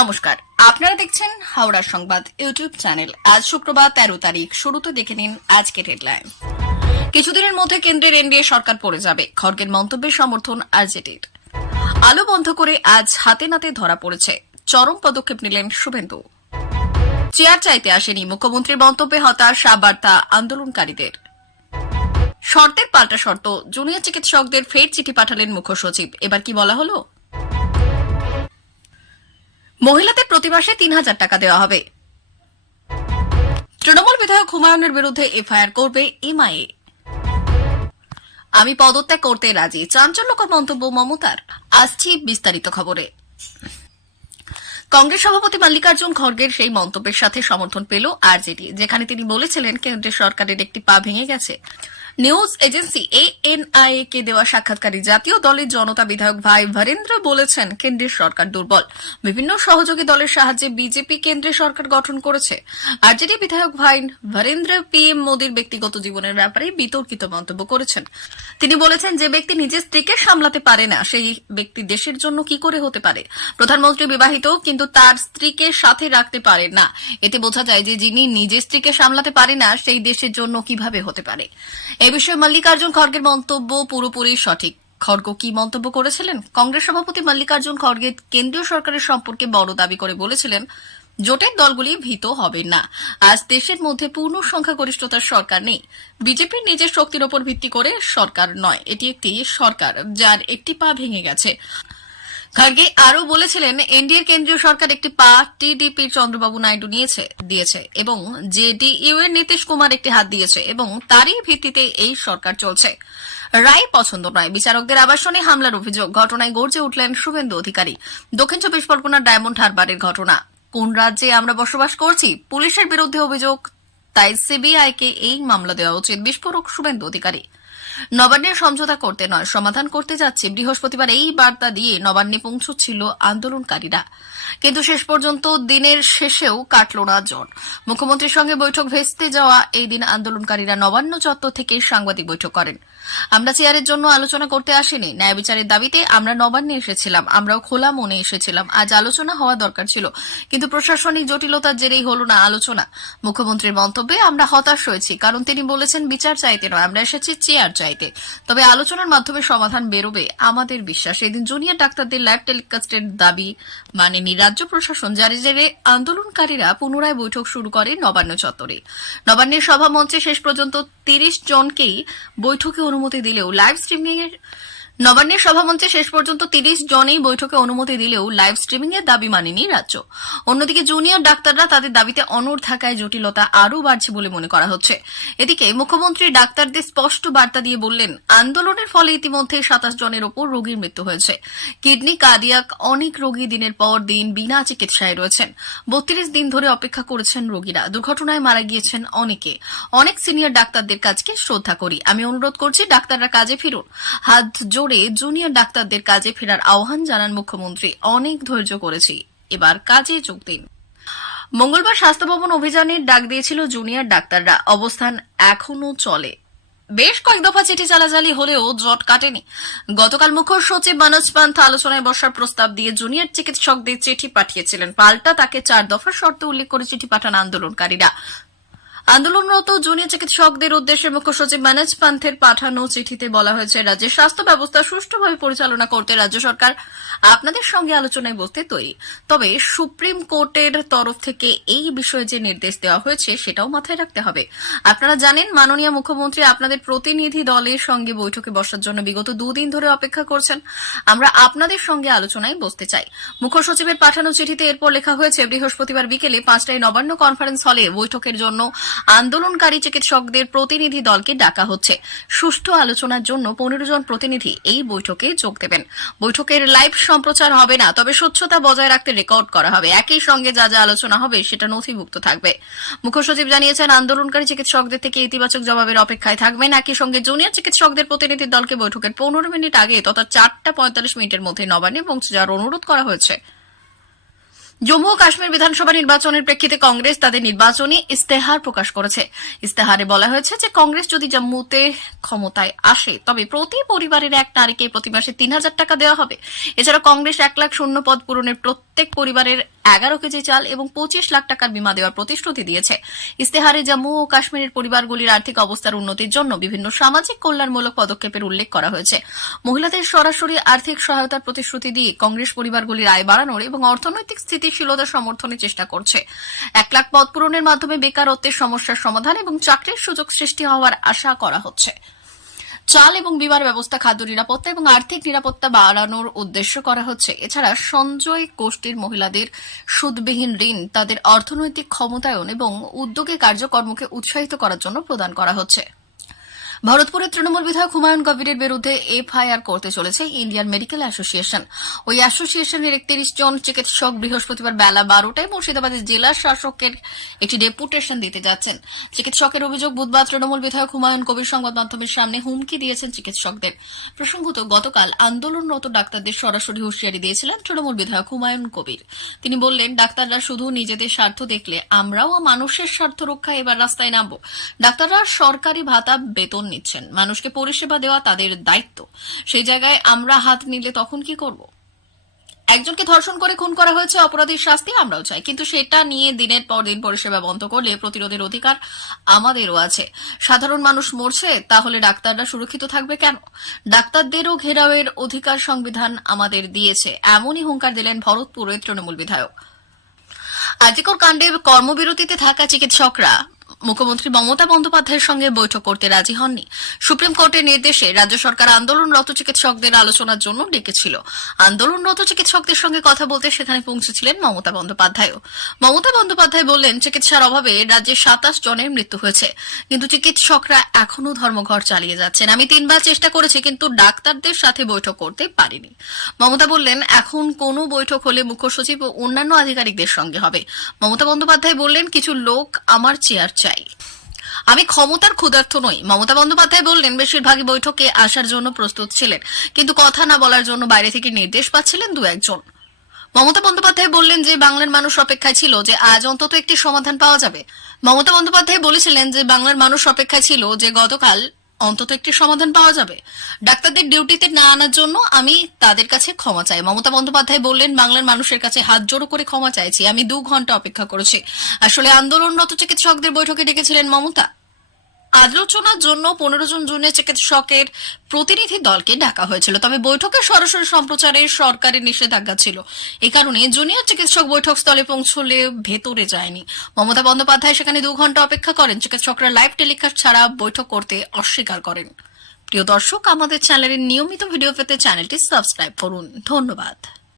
নমস্কার, আপনারা দেখছেন হাওড়া সংবাদ ইউটিউব চ্যানেল। আজ শুক্রবার 13 তারিখ। শুরুতে দেখে নিন আজকের হেডলাইন। কিছুদিনের মধ্যে কেন্দ্রের এনডিএ সরকার পড়ে যাবে, খড়গের মন্তব্যের সমর্থন আরজেডির। আলো বন্ধ করে আজ হাতে নাতে ধরা পড়েছে, চরম পদক্ষেপ নিলেন শুভেন্দু। চেয়ার চাইতে আসেনি, মুখ্যমন্ত্রীর মন্তব্যে হতাশ বার্তা আন্দোলনকারীদের। শর্তের পাল্টা শর্ত, জুনিয়র চিকিৎসকদের ফের চিঠি পাঠালেন মুখ্য সচিব। এবার কি বলা হলো? মহিলাদের প্রতি মাসে ৩,০০০ টাকা দেওয়া হবে। তৃণমূল বিধায়ক হুমায়ুনের বিরুদ্ধে এফআইআর করবে এমআইএ। আমি পদত্যাগ করতে রাজি, চাঞ্চল্যকর মন্তব্য মমতার। আসছি বিস্তারিত খবরে। কংগ্রেস সভাপতি মল্লিকার্জুন খড়গের সেই মন্তব্যের সাথে সমর্থন পেল আরজেডি, যেখানে তিনি বলেছিলেন কেন্দ্রের সরকারের একটি পা ভেঙে গেছে। নিউজ এজেন্সি এএনআইএ কে দেওয়া সাক্ষাৎকারে জাতীয় দলের জনতা বিধায়ক ভাই বীরেন্দ্র বলেছেন কেন্দ্রের সরকার দুর্বল, বিভিন্ন সহযোগী দলের সাহায্যে বিজেপি কেন্দ্রের সরকার গঠন করেছে। আরজেডি বিধায়ক ভাই বীরেন্দ্র পিএম মোদীর ব্যক্তিগত জীবনের ব্যাপারে বিতর্কিত মন্তব্য করেছেন। তিনি বলেছেন, যে ব্যক্তি নিজের স্ত্রীকে সামলাতে পারে না সেই ব্যক্তি দেশের জন্য কি করে হতে পারে। প্রধানমন্ত্রী বিবাহিত, কিন্তু তার স্ত্রীকে সাথে রাখতে পারেন না। এতে বোঝা যায় যে যিনি নিজের স্ত্রীকে সামলাতে পারে না সেই দেশের জন্য কিভাবে হতে পারে। এ বিষয়ে মল্লিকার্জুন খড়গের মন্তব্য পুরোপুরি সঠিক। খড়গ কি মন্তব্য করেছিলেন? কংগ্রেস সভাপতি মল্লিকার্জুন খড়গে কেন্দ্রীয় সরকারের সম্পর্কে বড় দাবি করে বলেছিলেন, জোটের দলগুলি ভীত হবেন না। আজ দেশের মধ্যে পূর্ণ সংখ্যাগরিষ্ঠতার সরকার নেই। বিজেপির নিজের শক্তির ওপর ভিত্তি করে সরকার নয়, এটি একটি সরকার যার একটি পা ভেঙে গেছে। খড়গে আরও বলেছিলেন, এনডিএর কেন্দ্রীয় সরকার একটি পা টিডিপির চন্দ্রবাবু নাইডু দিয়েছে এবং জেডিইউ এর নীতিশ কুমার একটি হাত দিয়েছে এবং তারই ভিত্তিতে এই সরকার চলছে। রায় পছন্দ নয়, বিচারকদের আবাসনে হামলার অভিযোগ, ঘটনায় গর্জে উঠলেন শুভেন্দু অধিকারী। দক্ষিণ 24 পরগনার ডায়মন্ড হারবারের ঘটনা। কোন রাজ্যে আমরা বসবাস করছি? পুলিশের বিরুদ্ধে অভিযোগ, তাই সিবিআইকে এই মামলা দেওয়া উচিত, বিস্ফোরক শুভেন্দু অধিকারী। নবান্নের সমঝোতা করতে নয়, সমাধান করতে যাচ্ছে, বৃহস্পতিবার এই বার্তা দিয়ে নবান্নে পৌঁছচ্ছিল আন্দোলনকারীরা। কিন্তু শেষ পর্যন্ত দিনের শেষেও কাটল না জ্বর। মুখ্যমন্ত্রীর সঙ্গে বৈঠক ভেস্তে যাওয়া এই দিন আন্দোলনকারীরা নবান্ন চত্বর থেকে সাংবাদিক বৈঠক করেন। আমরা চেয়ারের জন্য আলোচনা করতে আসিনি, ন্যায় বিচারের দাবিতে আমরা নবান্নে এসেছিলাম, আমরাও খোলা মনে এসেছিলাম। আজ আলোচনা হওয়া দরকার ছিল, কিন্তু প্রশাসনিক জটিলতার জেরেই হল না আলোচনা। মুখ্যমন্ত্রীর মন্তব্যে আমরা হতাশ হয়েছি, কারণ তিনি বলেছেন বিচার চাইতে নয়, আমরা এসেছি চেয়ার চাইতে। তবে আলোচনার মাধ্যমে সমাধান বেরোবে আমাদের বিশ্বাস। এদিন জুনিয়র ডাক্তারদের ল্যাব টেলিকাস্টের দাবি মানেনি রাজ্য প্রশাসন, যার জেরে আন্দোলনকারীরা পুনরায় বৈঠক শুরু করে নবান্ন চত্বরে। নবান্নের সভা মঞ্চে শেষ পর্যন্ত 30 জনকেই বৈঠকে অনুমতি দিলেও লাইভ স্ট্রিমিং এর নবান্নের সভামঞ্চে শেষ পর্যন্ত 30 জনেই বৈঠকে অনুমতি দিলেও লাইভ স্ট্রিমিং এর দাবি মানেনি রাজ্য। অন্যদিকে জুনিয়র ডাক্তাররা তাদের দাবিতে অনড় থাকায় জটিলতা আরও বাড়ছে বলে মনে করা হচ্ছে। এদিকে মুখ্যমন্ত্রী ডাক্তারদের স্পষ্ট বার্তা দিয়ে বললেন, আন্দোলনের ফলে ইতিমধ্যে 27 জনের ওপর রোগীর মৃত্যু হয়েছে। কিডনি, কার্ডিয়াক অনেক রোগী দিনের পর দিন বিনা চিকিৎসায় রয়েছেন। 32 দিন ধরে অপেক্ষা করেছেন রোগীরা। দুর্ঘটনায় মারা গিয়েছেন অনেকে। অনেক সিনিয়র ডাক্তারদের কাজকে শ্রদ্ধা করি, আমি অনুরোধ করছি ডাক্তাররা কাজে ফিরুন। হাত জোড়ে জুনিয়র ডাক্তারদের কাজে ফেরার আহ্বান জানান মুখ্যমন্ত্রী। অনেক ধৈর্য করেছি, এবার কাজে যোগ দিন। মঙ্গলবার স্বাস্থ্য ভবন অভিযানের ডাক দিয়েছিল জুনিয়র ডাক্তাররা, অবস্থান এখনো চলে। বেশ কয়েক দফা চিঠি চালাচালি হলেও জট কাটেনি। গতকাল মুখ্য সচিব মনোজ পান্থ আলোচনায় বসার প্রস্তাব দিয়ে জুনিয়র চিকিৎসকদের চিঠি পাঠিয়েছিলেন। পাল্টা তাকে 4 দফার শর্ত উল্লেখ করে চিঠি পাঠান আন্দোলনকারীরা। আন্দোলনরত জুনিয়র চিকিৎসকদের উদ্দেশ্যে মুখ্য সচিব মনোজ পান্থের পাঠানো চিঠিতে বলা হয়েছে, রাজ্যের স্বাস্থ্য ব্যবস্থা সুষ্ঠুভাবে পরিচালনা করতে রাজ্য সরকার আপনাদের সঙ্গে আলোচনায় বসতে তৈরি। তবে সুপ্রিম কোর্টের তরফ থেকে এই বিষয়ে যে নির্দেশ দেওয়া হয়েছে সেটাও মাথায় রাখতে হবে। আপনারা জানেন, মাননীয় মুখ্যমন্ত্রী আপনাদের প্রতিনিধি দলের সঙ্গে বৈঠকে বসার জন্য বিগত 2 দিন ধরে অপেক্ষা করছেন। আমরা আপনাদের সঙ্গে আলোচনায় বসতে চাই। মুখ্য সচিবের পাঠানো চিঠিতে এরপর লেখা হয়েছে, বৃহস্পতিবার বিকেলে 5টায় নবান্ন কনফারেন্স হলে বৈঠকের জন্য আন্দোলনকারী চিকিৎসকদের প্রতিনিধি দলকে ডাকা হচ্ছে। সুষ্ঠু আলোচনার জন্য 15 জন প্রতিনিধি এই বৈঠকে যোগ দেবেন। বৈঠকের লাইভ সম্প্রচার হবে না, তবে স্বচ্ছতা বজায় রাখতে রেকর্ড করা হবে। একই সঙ্গে যা যা আলোচনা হবে সেটা নথিভুক্ত থাকবে। মুখ্য সচিব জানিয়েছেন, আন্দোলনকারী চিকিৎসকদের থেকে ইতিবাচক জবাবের অপেক্ষায় থাকবেন। একই সঙ্গে জুনিয়র চিকিৎসকদের প্রতিনিধি দলকে বৈঠকের 15 মিনিট আগে তথা 4:45 মিনিটের মধ্যে নবান্নে পৌঁছে যাওয়ার অনুরোধ করা হয়েছে। জম্মু ও কাশ্মীর বিধানসভা নির্বাচনের প্রেক্ষিতে কংগ্রেস তাদের নির্বাচনী ইস্তেহার প্রকাশ করেছে। ইস্তেহারে বলা হয়েছে যে কংগ্রেস যদি জম্মুতে ক্ষমতায় আসে তবে প্রতি পরিবারের এক নারীকে প্রতি মাসে ৩,০০০ টাকা দেওয়া হবে। এছাড়া কংগ্রেস 1,00,000 শূন্য পদ পূরণের প্রত্যেক পরিবারের 11 কেজি চাল এবং 25 লাখ টাকার বীমা দেওয়ার প্রতিশ্রুতি দিয়েছে। ইস্তেহারে জম্মু ও কাশ্মীরের পরিবারগুলির আর্থিক অবস্থার উন্নতির জন্য বিভিন্ন সামাজিক কল্যাণমূলক পদক্ষেপের উল্লেখ করা হয়েছে। মহিলাদের সরাসরি আর্থিক সহায়তার প্রতিশ্রুতি দিয়ে কংগ্রেস পরিবারগুলির আয় বাড়ানোর এবং অর্থনৈতিক স্থিতিশীলতা সমর্থনের চেষ্টা করছে। 1 লাখ পদ পূরণের মাধ্যমে বেকারত্বের সমস্যার সমাধান এবং চাকরির সুযোগ সৃষ্টি হওয়ার আশা করা হচ্ছে। চাল এবং বীমার ব্যবস্থা খাদ্য নিরাপত্তা এবং আর্থিক নিরাপত্তা বাড়ানোর উদ্দেশ্য করা হচ্ছে। এছাড়া সঞ্চয় গোষ্ঠীর মহিলাদের সুদবিহীন ঋণ তাদের অর্থনৈতিক ক্ষমতায়ন এবং উদ্যোগে কার্যকর্মকে উৎসাহিত করার জন্য প্রদান করা হচ্ছে। ভরতপুরের তৃণমূল বিধায়ক হুমায়ুন কবিরের বিরুদ্ধে এফআইআর করতে চলেছে ইন্ডিয়ান মেডিকেল অ্যাসোসিয়েশন। ওই অ্যাসোসিয়েশনের 31 জন চিকিৎসক বৃহস্পতিবার বেলা 12টায় মুর্শিদাবাদের জেলা শাসকের একটি ডেপুটেশন দিতে যাচ্ছেন। চিকিৎসকের অভিযোগ, বুধবার তৃণমূল বিধায়ক হুমায়ুন কবির সংবাদ মাধ্যমের সামনে হুমকি দিয়েছেন চিকিৎসকদের। প্রসঙ্গত, গতকাল আন্দোলনরত ডাক্তারদের সরাসরি হুঁশিয়ারি দিয়েছিলেন তৃণমূল বিধায়ক হুমায়ুন কবির। তিনি বললেন, ডাক্তাররা শুধু নিজেদের স্বার্থ দেখলে আমরাও মানুষের স্বার্থ রক্ষায় এবার রাস্তায় নামব। ডাক্তাররা সরকারি ভাতা বেতন নিচ্ছেন, মানুষকে পরিষেবা দেওয়া তাদের দায়িত্ব। সেই জায়গায় আমরা হাত নিলে তখন কি করব? একজনকে ধর্ষণ করে খুন করা হয়েছে, অপরাধীর শাস্তি আমরাও চাই, কিন্তু সেটা নিয়ে দিনের পর দিন পরিষেবা বন্ধ করলে প্রতিরোধের অধিকার আমাদেরও আছে। সাধারণ মানুষ মরছে, তাহলে ডাক্তাররা সুরক্ষিত থাকবে কেন? ডাক্তারদেরও ঘেরাওয়ের অধিকার সংবিধান আমাদের দিয়েছে, এমনই হুঙ্কার দিলেন ভরতপুরের তৃণমূল বিধায়ক। আরজিকর কাণ্ডে কর্মবিরতিতে থাকা চিকিৎসকরা মুখ্যমন্ত্রী মমতা বন্দ্যোপাধ্যায়ের সঙ্গে বৈঠক করতে রাজি হননি। সুপ্রিম কোর্টের নির্দেশে রাজ্য সরকার আন্দোলনরত চিকিৎসকদের আলোচনার জন্য ডেকেছিল। আন্দোলনরত চিকিৎসকদের সঙ্গে কথা বলতে সেখানে পৌঁছেছিলেন মমতা বন্দ্যোপাধ্যায়ও। মমতা বন্দ্যোপাধ্যায় বললেন, চিকিৎসার অভাবে রাজ্যে 27 জনের মৃত্যু হয়েছে, কিন্তু চিকিৎসকরা এখনো ধর্মঘট চালিয়ে যাচ্ছেন। আমি 3 বার চেষ্টা করেছি, কিন্তু ডাক্তারদের সাথে বৈঠক করতে পারিনি। মমতা বললেন, এখন কোনো বৈঠক হলে মুখ্য সচিব ও অন্যান্য আধিকারিকদের সঙ্গে হবে। মমতা বন্দ্যোপাধ্যায় বললেন, কিছু লোক আমার চেয়ার চাই, আমি ক্ষমতার ক্ষুধার্ত নই। মমতা বন্দ্যোপাধ্যায় বললেন, বেশিরভাগই বৈঠকে আসার জন্য প্রস্তুত ছিলেন, কিন্তু কথা না বলার জন্য বাইরে থেকে নির্দেশ পাচ্ছিলেন 2-1 জন। মমতা বন্দ্যোপাধ্যায় বললেন যে বাংলার মানুষ অপেক্ষায় ছিল যে আজ অন্তত একটি সমাধান পাওয়া যাবে। মমতা বন্দ্যোপাধ্যায় বলেছিলেন যে বাংলার মানুষ অপেক্ষায় ছিল যে গতকাল অন্তত একটি সমাধান পাওয়া যাবে। ডাক্তারদের ডিউটিতে না আনার জন্য আমি তাদের কাছে ক্ষমা চাই। মমতা বন্দ্যোপাধ্যায় বললেন, বাংলার মানুষের কাছে হাত জোড়ো করে ক্ষমা চাইছি, আমি 2 ঘন্টা অপেক্ষা করেছি। আসলে আন্দোলনরত চিকিৎসকদের বৈঠকে ডেকেছিলেন মমতা। আলোচনার জন্য 15 জন জুনিয়র চিকিৎসকের প্রতিনিধি দলকে ডাকা হয়েছিল, তবে বৈঠকে সরাসরি সম্প্রচারের সরকারের নিষেধাজ্ঞা ছিল। এই কারণে জুনিয়র চিকিৎসক বৈঠক স্থলে পৌঁছলে ভেতরে যায়নি। মমতা বন্দ্যোপাধ্যায় সেখানে 2 ঘন্টা অপেক্ষা করেন। চিকিৎসকরা লাইভ টেলিকাস্ট ছাড়া বৈঠক করতে অস্বীকার করেন। প্রিয় দর্শক, আমাদের চ্যানেলের নিয়মিত ভিডিও পেতে চ্যানেলটি সাবস্ক্রাইব করুন। ধন্যবাদ।